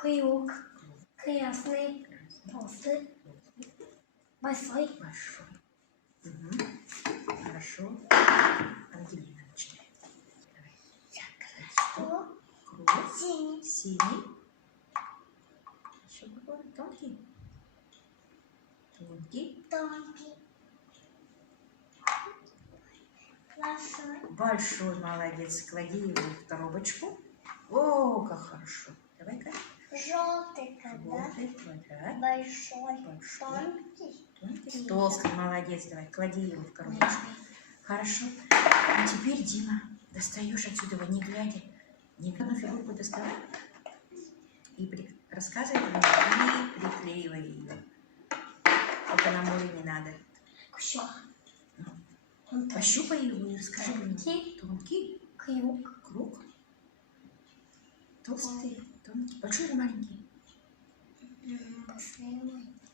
Круг. Красный. Толстый. Большой. Большой. Угу. Хорошо. Ангелина начинает. Давай. Круг. Синий. Синий. Еще какой? Тонкий. Тонкий. Тонкий. Большой. Большой, молодец. Клади его в коробочку. О, как хорошо. Давай-ка. Желтый квадрат. Желтый квадрат. Большой. Большой. Тонкий. Толстый, молодец. Давай, клади его в коробочку. Хорошо. А теперь, Дима, достаешь отсюда, не глядя. Не одну фигурку доставай. И рассказывай мне, и приклеивай ее. Только на море не надо. Все. Пощупай его и расскажи мне. Тонкий. Тонкий. Круг. Круг. Толстый. Тонкий. Большой или маленький?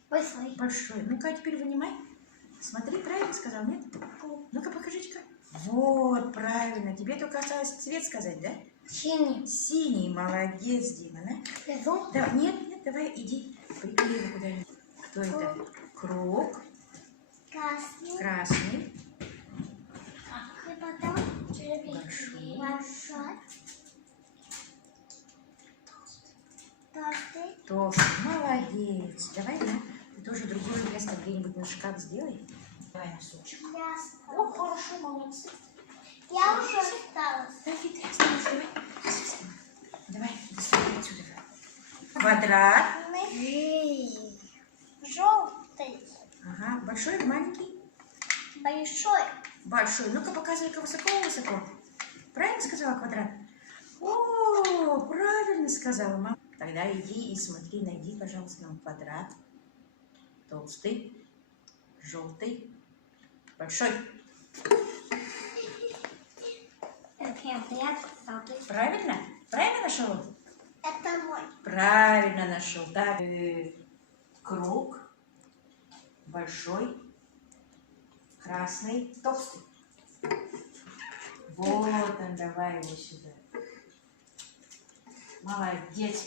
Большой. Большой. Ну-ка, теперь вынимай. Смотри, правильно сказал, нет? Ну-ка, покажите-ка. Вот, правильно. Тебе только осталось цвет сказать, да? Синий. Синий. Молодец, Дима, да? Внизу. Да, нет, давай, иди. Приклеи его куда-нибудь. Кто это? Круг. Красный. Красный. И потом Большой. большой. Толстый. Толстый. Молодец. Давай, да. Ты тоже другое место где-нибудь на шкаф сделай. Давай носочек. О, хорошо, молодцы. Я уже осталась. Давай, ты останешь, давай. Давай, доставай отсюда. Квадрат. Желтый. Ага, большой или маленький? Большой. Большой. Ну-ка, показывай-ка высоко-высоко. Правильно сказала квадрат? О, правильно сказала, мама. Тогда иди и смотри, найди, пожалуйста, нам квадрат. Толстый, желтый, большой. Правильно? Правильно нашел? Это мой. Правильно нашел. Так, круг, большой, красный, толстый. Вот он, давай его сюда. Молодец.